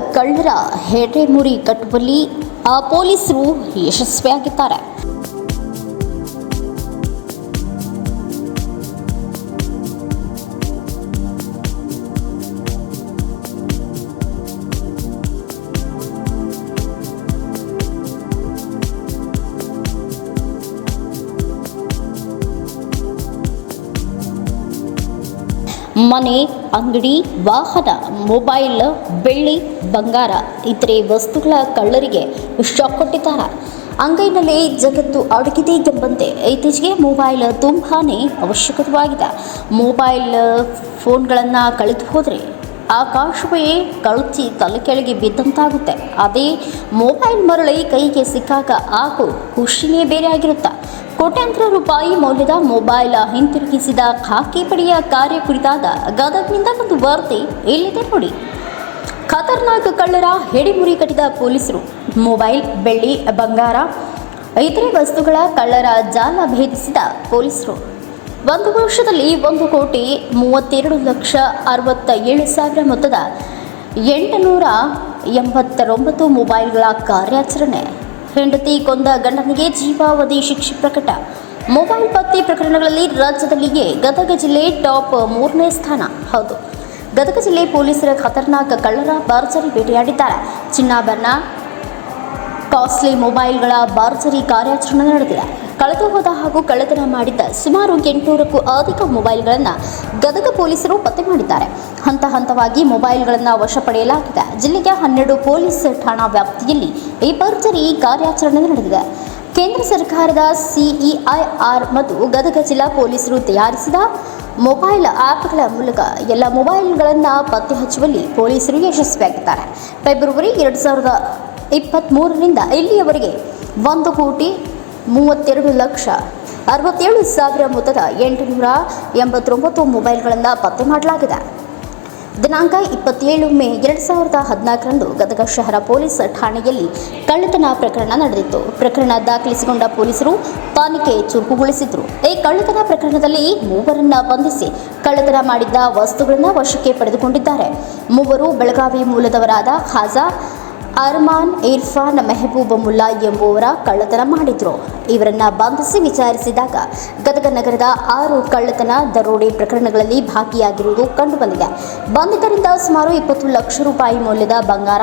ಕಳ್ಳರ ಹೆಡೆಮುರಿ ಕಟ್ಟುವಲ್ಲಿ ಆ ಪೊಲೀಸರು ಯಶಸ್ವಿಯಾಗಿದ್ದಾರೆ. ಮನೆ, ಅಂಗಡಿ, ವಾಹನ, ಮೊಬೈಲ್, ಬೆಳ್ಳಿ, ಬಂಗಾರ ಇತರೆ ವಸ್ತುಗಳ ಕಳ್ಳರಿಗೆ ಶಾಕ್ ಕೊಟ್ಟಿದ್ದಾರೆ ಅಂಗೈನಲ್ಲಿ ಜಗತ್ತು ಅಡಗಿದೆ ಎಂಬಂತೆ ಇತ್ತೀಚೆಗೆ ಮೊಬೈಲ್ ತುಂಬಾ ಅವಶ್ಯಕವಾಗಿದೆ. ಮೊಬೈಲ್ ಫೋನ್ಗಳನ್ನು ಕಳೆದು ಹೋದರೆ ಆಕಾಶವೇ ಕಳಚಿ ತಲೆ ಕೆಳಗೆ ಬಿದ್ದಂತಾಗುತ್ತೆ. ಅದೇ ಮೊಬೈಲ್ ಮರಳಿ ಕೈಗೆ ಸಿಕ್ಕಾಗ ಆಗೋ ಖುಷಿಯೇ ಬೇರೆ ಆಗಿರುತ್ತೆ. ಕೋಟ್ಯಾಂತರ ರೂಪಾಯಿ ಮೌಲ್ಯದ ಮೊಬೈಲ್ ಹಿಂತಿರುಗಿಸಿದ ಖಾಕಿ ಪಡೆಯ ಕಾರ್ಯ ಕುರಿತಾದ ಗದಗ್ನಿಂದ ಒಂದು ವಾರ್ತೆ ಇಲ್ಲಿದೆ ನೋಡಿ. ಖತರ್ನಾಕ್ ಕಳ್ಳರ ಹೆಡಿಮುರಿ ಕಟ್ಟಿದ ಪೊಲೀಸರು, ಮೊಬೈಲ್, ಬೆಳ್ಳಿ, ಬಂಗಾರ, ಇತರೆ ವಸ್ತುಗಳ ಕಳ್ಳರ ಜಾಲ ಭೇದಿಸಿದ ಪೊಲೀಸರು. ಒಂದು ವರ್ಷದಲ್ಲಿ ಒಂದು ಕೋಟಿ ಮೂವತ್ತೆರಡು ಲಕ್ಷ ಅರವತ್ತ ಏಳು ಸಾವಿರ ಮೊತ್ತದ ಎಂಟುನೂರ ಎಂಬತ್ತರೊಂಬತ್ತು ಮೊಬೈಲ್ಗಳ ಕಾರ್ಯಾಚರಣೆ. ಹೆಂಡತಿ ಕೊಂದ ಗಂಡನಿಗೆ ಜೀವಾವಧಿ ಶಿಕ್ಷೆ ಪ್ರಕಟ. ಮೊಬೈಲ್ ಪತ್ತೆ ಪ್ರಕರಣಗಳಲ್ಲಿ ರಾಜ್ಯದಲ್ಲಿಯೇ ಗದಗ ಜಿಲ್ಲೆ ಟಾಪ್ ಮೂರನೇ ಸ್ಥಾನ. ಹೌದು. ಗದಗ ಜಿಲ್ಲೆ ಪೊಲೀಸರ ಖತರ್ನಾಕ್ ಕಳ್ಳರ ಬಾರ್ಜರಿ ಬೇಟೆಯಾಡಿದ್ದಾರೆ. ಚಿನ್ನಾಭರಣ, ಕಾಸ್ಟ್ಲಿ ಮೊಬೈಲ್ಗಳ ಬಾರ್ಜರಿ ಕಾರ್ಯಾಚರಣೆ ನಡೆದಿದೆ. ಕಳೆದು ಹೋದ ಹಾಗೂ ಕಳ್ಳತನ ಮಾಡಿದ್ದ ಸುಮಾರು ಎಂಟುನೂರಕ್ಕೂ ಅಧಿಕ ಮೊಬೈಲ್ಗಳನ್ನು ಗದಗ ಪೊಲೀಸರು ಪತ್ತೆ ಮಾಡಿದ್ದಾರೆ. ಹಂತ ಹಂತವಾಗಿ ಮೊಬೈಲ್ಗಳನ್ನು ವಶಪಡೆಯಲಾಗಿದೆ. ಜಿಲ್ಲೆಯ ಹನ್ನೆರಡು ಪೊಲೀಸ್ ಠಾಣಾ ವ್ಯಾಪ್ತಿಯಲ್ಲಿ ಈ ಭರ್ಜರಿ ಕಾರ್ಯಾಚರಣೆ ನಡೆದಿದೆ. ಕೇಂದ್ರ ಸರ್ಕಾರದ ಸಿಇಐಆರ್ ಮತ್ತು ಗದಗ ಜಿಲ್ಲಾ ಪೊಲೀಸರು ತಯಾರಿಸಿದ ಮೊಬೈಲ್ ಆ್ಯಪ್ಗಳ ಮೂಲಕ ಎಲ್ಲ ಮೊಬೈಲ್ಗಳನ್ನು ಪತ್ತೆ ಹಚ್ಚುವಲ್ಲಿ ಪೊಲೀಸರು ಯಶಸ್ವಿಯಾಗಿದ್ದಾರೆ. ಫೆಬ್ರವರಿ ಎರಡು ಸಾವಿರದ ಇಪ್ಪತ್ತ್ಮೂರರಿಂದ ಇಲ್ಲಿಯವರೆಗೆ ಒಂದು ಕೋಟಿ ಮೂವತ್ತೆರಡು ಲಕ್ಷ ಅರವತ್ತೇಳು ಸಾವಿರ ಮೊತ್ತದ ಎಂಟುನೂರ ಎಂಬತ್ತೊಂಬತ್ತು ಮೊಬೈಲ್ಗಳನ್ನು ಪತ್ತೆ ಮಾಡಲಾಗಿದೆ. ದಿನಾಂಕ ಇಪ್ಪತ್ತೇಳು ಮೇ ಎರಡು ಸಾವಿರದ ಹದಿನಾಲ್ಕರಂದು ಗದಗ ಶಹರ ಪೊಲೀಸ್ ಠಾಣೆಯಲ್ಲಿ ಕಳ್ಳತನ ಪ್ರಕರಣ ನಡೆದಿತ್ತು. ಪ್ರಕರಣ ದಾಖಲಿಸಿಕೊಂಡ ಪೊಲೀಸರು ತನಿಖೆ ಚುರುಕುಗೊಳಿಸಿದ್ರು. ಈ ಕಳ್ಳತನ ಪ್ರಕರಣದಲ್ಲಿ ಮೂವರನ್ನ ಬಂಧಿಸಿ ಕಳ್ಳತನ ಮಾಡಿದ್ದ ವಸ್ತುಗಳನ್ನು ವಶಕ್ಕೆ ಪಡೆದುಕೊಂಡಿದ್ದಾರೆ. ಮೂವರು ಬೆಳಗಾವಿ ಮೂಲದವರಾದ ಖಾಜಾ ಅರ್ಮಾನ್, ಇರ್ಫಾನ್ ಮೆಹಬೂಬ ಮುಲ್ಲಾ ಎಂಬುವರ ಕಳ್ಳತನ ಮಾಡಿದ್ರು. ಇವರನ್ನ ಬಂಧಿಸಿ ವಿಚಾರಿಸಿದಾಗ ಗದಗ ನಗರದ ಆರು ಕಳ್ಳತನ ದರೋಡೆ ಪ್ರಕರಣಗಳಲ್ಲಿ ಭಾಗಿಯಾಗಿರುವುದು ಕಂಡುಬಂದಿದೆ. ಬಂಧಿತರಿಂದ ಸುಮಾರು ಇಪ್ಪತ್ತು ಲಕ್ಷ ರೂಪಾಯಿ ಮೌಲ್ಯದ ಬಂಗಾರ,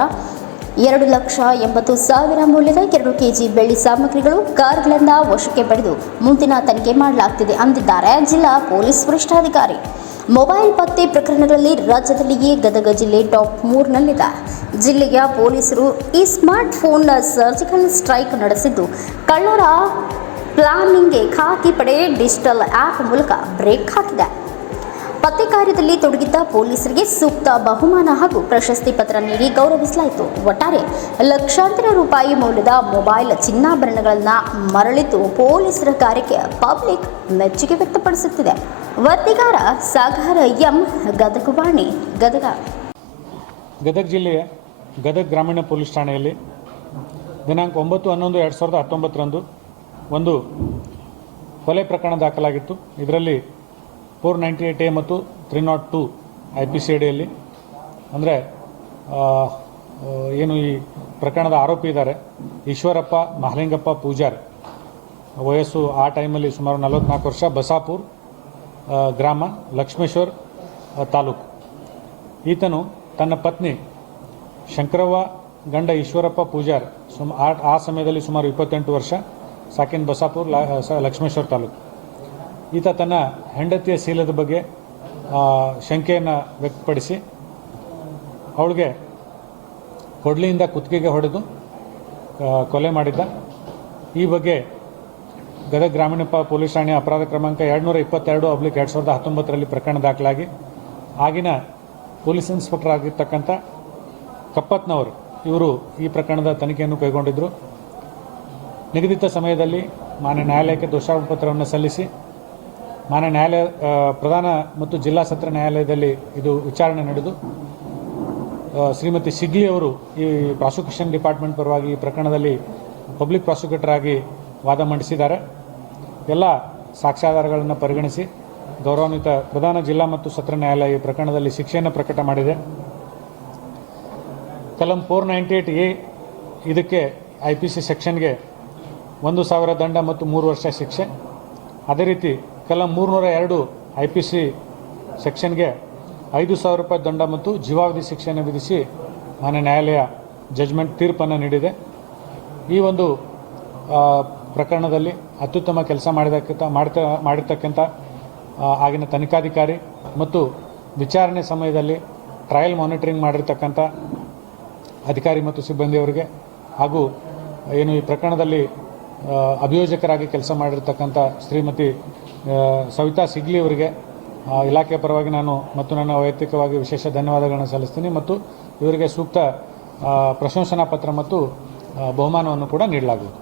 ಎರಡು ಲಕ್ಷ ಎಂಬತ್ತು ಸಾವಿರ ಮೌಲ್ಯದ ಎರಡು ಕೆಜಿ ಬೆಳ್ಳಿ ಸಾಮಗ್ರಿಗಳು ಕಾರ್ಗಳಿಂದ ವಶಕ್ಕೆ ಪಡೆದು ಮುಂದಿನ ತನಿಖೆ ಮಾಡಲಾಗ್ತಿದೆ ಅಂದಿದ್ದಾರೆ ಜಿಲ್ಲಾ ಪೊಲೀಸ್ ವರಿಷ್ಠಾಧಿಕಾರಿ. ಮೊಬೈಲ್ ಪತ್ತೆ ಪ್ರಕರಣಗಳಲ್ಲಿ ರಾಜ್ಯದಲ್ಲಿಯೇ ಗದಗ ಜಿಲ್ಲೆ ಟಾಪ್ ಮೂರ್ನಲ್ಲಿದೆ. ಜಿಲ್ಲೆಯ ಪೊಲೀಸರು ಈ ಸ್ಮಾರ್ಟ್ ಫೋನ್ನ ಸರ್ಜಿಕಲ್ ಸ್ಟ್ರೈಕ್ ನಡೆಸಿದ್ದು, ಕಳ್ಳರ ಪ್ಲಾನಿಂಗ್ಗೆ ಖಾಕಿ ಪಡೆ ಡಿಜಿಟಲ್ ಆ್ಯಪ್ ಮೂಲಕ ಬ್ರೇಕ್ ಹಾಕಿದೆ. ಪತ್ತೆ ಕಾರ್ಯದಲ್ಲಿ ತೊಡಗಿದ್ದ ಪೊಲೀಸರಿಗೆ ಸೂಕ್ತ ಬಹುಮಾನ ಹಾಗೂ ಪ್ರಶಸ್ತಿ ಪತ್ರ ನೀಡಿ ಗೌರವಿಸಲಾಯಿತು. ಒಟ್ಟಾರೆ ಲಕ್ಷಾಂತರ ರೂಪಾಯಿ ಮೌಲ್ಯದ ಮೊಬೈಲ್ ಚಿನ್ನಾಭರಣಗಳನ್ನು ಮರಳಿತು ಪೊಲೀಸರ ಕಾರ್ಯಕ್ಕೆ ಪಬ್ಲಿಕ್ ಮೆಚ್ಚುಗೆ ವ್ಯಕ್ತಪಡಿಸುತ್ತಿದೆ. ವರದಿಗಾರ ಸಾಗರ ಎಂ. ಗದಗವಾಣಿ, ಗದಗ. ಗದಗ ಜಿಲ್ಲೆಯ ಗದಗ ಗ್ರಾಮೀಣ ಪೊಲೀಸ್ ಠಾಣೆಯಲ್ಲಿ ದಿನಾಂಕ ಒಂಬತ್ತು ಹನ್ನೊಂದು ಎರಡು ಸಾವಿರದ ಹತ್ತೊಂಬತ್ತರಂದು ಒಂದು ಕೊಲೆ ಪ್ರಕರಣ ದಾಖಲಾಗಿತ್ತು. ಇದರಲ್ಲಿ ಫೋರ್ ನೈಂಟಿ ಏಟ್ ಎ ಮತ್ತು three naught two I P C ಅಡಿಯಲ್ಲಿ ಅಂದರೆ ಏನು ಈ ಪ್ರಕರಣದ ಆರೋಪಿ ಇದ್ದಾರೆ. ಈಶ್ವರಪ್ಪ, ಮಹಲಿಂಗಪ್ಪ ಪೂಜಾರ್. ವಯಸ್ಸು ಆ ಟೈಮಲ್ಲಿ ಸುಮಾರು ನಲವತ್ನಾಲ್ಕು ವರ್ಷ, ಬಸಾಪುರ್ ಗ್ರಾಮ, ಲಕ್ಷ್ಮೇಶ್ವರ್ ತಾಲೂಕು. ಈತನು ತನ್ನ ಪತ್ನಿ ಶಂಕರವ್ವ ಗಂಡ ಈಶ್ವರಪ್ಪ ಪೂಜಾರ್ ಸುಮ್ ಆ ಸಮಯದಲ್ಲಿ ಸುಮಾರು ಇಪ್ಪತ್ತೆಂಟು ವರ್ಷ, ಸಾಕಿನ್ ಬಸಾಪುರ್ ಲಕ್ಷ್ಮೇಶ್ವರ ತಾಲೂಕು. ಈತ ತನ್ನ ಹೆಂಡತಿಯ ಶೀಲದ ಬಗ್ಗೆ ಶಂಕೆಯನ್ನು ವ್ಯಕ್ತಪಡಿಸಿ, ಅವಳಿಗೆ ಕೊಡ್ಲಿಯಿಂದ ಕುತ್ತಿಗೆಗೆ ಹೊಡೆದು ಕೊಲೆ ಮಾಡಿದ್ದ. ಈ ಬಗ್ಗೆ ಗದಗ ಗ್ರಾಮೀಣ ಪೊಲೀಸ್ ಠಾಣೆ ಅಪರಾಧ ಕ್ರಮಾಂಕ ಎರಡುನೂರ ಇಪ್ಪತ್ತೆರಡು ಅಬ್ಲಿಕ್ ಎರಡು ಸಾವಿರದ ಹತ್ತೊಂಬತ್ತರಲ್ಲಿ ಪ್ರಕರಣ ದಾಖಲಾಗಿ, ಆಗಿನ ಪೊಲೀಸ್ ಇನ್ಸ್ಪೆಕ್ಟರ್ ಆಗಿರ್ತಕ್ಕಂಥ ಕಪ್ಪತ್ನವರು, ಇವರು ಈ ಪ್ರಕರಣದ ತನಿಖೆಯನ್ನು ಕೈಗೊಂಡಿದ್ದರು ನಿಗದಿತ ಸಮಯದಲ್ಲಿ ಮಾನ್ಯ ನ್ಯಾಯಾಲಯಕ್ಕೆ ದೋಷಾರೋಪ ಪತ್ರವನ್ನು ಸಲ್ಲಿಸಿ ಮಾನ್ಯ ನ್ಯಾಯಾಲಯ ಪ್ರಧಾನ ಮತ್ತು ಜಿಲ್ಲಾ ಸತ್ರ ನ್ಯಾಯಾಲಯದಲ್ಲಿ ಇದು ವಿಚಾರಣೆ ನಡೆದು ಶ್ರೀಮತಿ ಸಿಗ್ಲಿ ಅವರು ಈ ಪ್ರಾಸಿಕ್ಯೂಷನ್ ಡಿಪಾರ್ಟ್ಮೆಂಟ್ ಪರವಾಗಿ ಈ ಪ್ರಕರಣದಲ್ಲಿ ಪಬ್ಲಿಕ್ ಪ್ರಾಸಿಕ್ಯೂಟರ್ ಆಗಿ ವಾದ ಮಂಡಿಸಿದ್ದಾರೆ. ಎಲ್ಲ ಸಾಕ್ಷ್ಯಾಧಾರಗಳನ್ನು ಪರಿಗಣಿಸಿ ಗೌರವಾನ್ವಿತ ಪ್ರಧಾನ ಜಿಲ್ಲಾ ಮತ್ತು ಸತ್ರ ನ್ಯಾಯಾಲಯ ಈ ಪ್ರಕರಣದಲ್ಲಿ ಶಿಕ್ಷೆಯನ್ನು ಪ್ರಕಟ ಮಾಡಿದೆ. ಕಲಂ ಫೋರ್ ನೈಂಟಿ ಏಟ್ ಎ ಇದಕ್ಕೆ ಐ ಪಿ ಸಿ ಸೆಕ್ಷನ್ಗೆ ಒಂದು ಸಾವಿರ ದಂಡ ಮತ್ತು ಮೂರು ವರ್ಷ ಶಿಕ್ಷೆ. ಅದೇ ರೀತಿ ಕಲಂ ಮೂರುನೂರ ಎರಡು ಐ ಪಿ ಸಿ ಸೆಕ್ಷನ್ಗೆ ಐದು ಸಾವಿರ ರೂಪಾಯಿ ದಂಡ ಮತ್ತು ಜೀವಾವಧಿ ಶಿಕ್ಷೆಯನ್ನು ವಿಧಿಸಿ ಮಾನ್ಯ ನ್ಯಾಯಾಲಯ ಜಜ್ಮೆಂಟ್ ತೀರ್ಪನ್ನು ನೀಡಿದೆ. ಈ ಒಂದು ಪ್ರಕರಣದಲ್ಲಿ ಅತ್ಯುತ್ತಮ ಕೆಲಸ ಮಾಡಿದಕ್ಕಿಂತ, ಮಾಡ್ತಾ, ಮಾಡಿರ್ತಕ್ಕಂಥ ಆಗಿನ ತನಿಖಾಧಿಕಾರಿ ಮತ್ತು ವಿಚಾರಣೆ ಸಮಯದಲ್ಲಿ ಟ್ರಯಲ್ ಮಾನಿಟರಿಂಗ್ ಮಾಡಿರ್ತಕ್ಕಂಥ ಅಧಿಕಾರಿ ಮತ್ತು ಸಿಬ್ಬಂದಿಯವರಿಗೆ ಹಾಗೂ ಏನು ಈ ಪ್ರಕರಣದಲ್ಲಿ ಅಭಿಯೋಜಕರಾಗಿ ಕೆಲಸ ಮಾಡಿರ್ತಕ್ಕಂಥ ಶ್ರೀಮತಿ ಸವಿತಾ ಸಿಗ್ಲಿ ಅವರಿಗೆ. ಇಲಾಖೆ ಪರವಾಗಿ ನಾನು ಮತ್ತು ನನ್ನ ವೈಯಕ್ತಿಕವಾಗಿ ವಿಶೇಷ ಧನ್ಯವಾದಗಳನ್ನು ಸಲ್ಲಿಸ್ತೀನಿ ಮತ್ತು ಇವರಿಗೆ ಸೂಕ್ತ ಪ್ರಶಂಸನಾ ಪತ್ರ ಮತ್ತು ಬಹುಮಾನವನ್ನು ಕೂಡ ನೀಡಲಾಗುವುದು.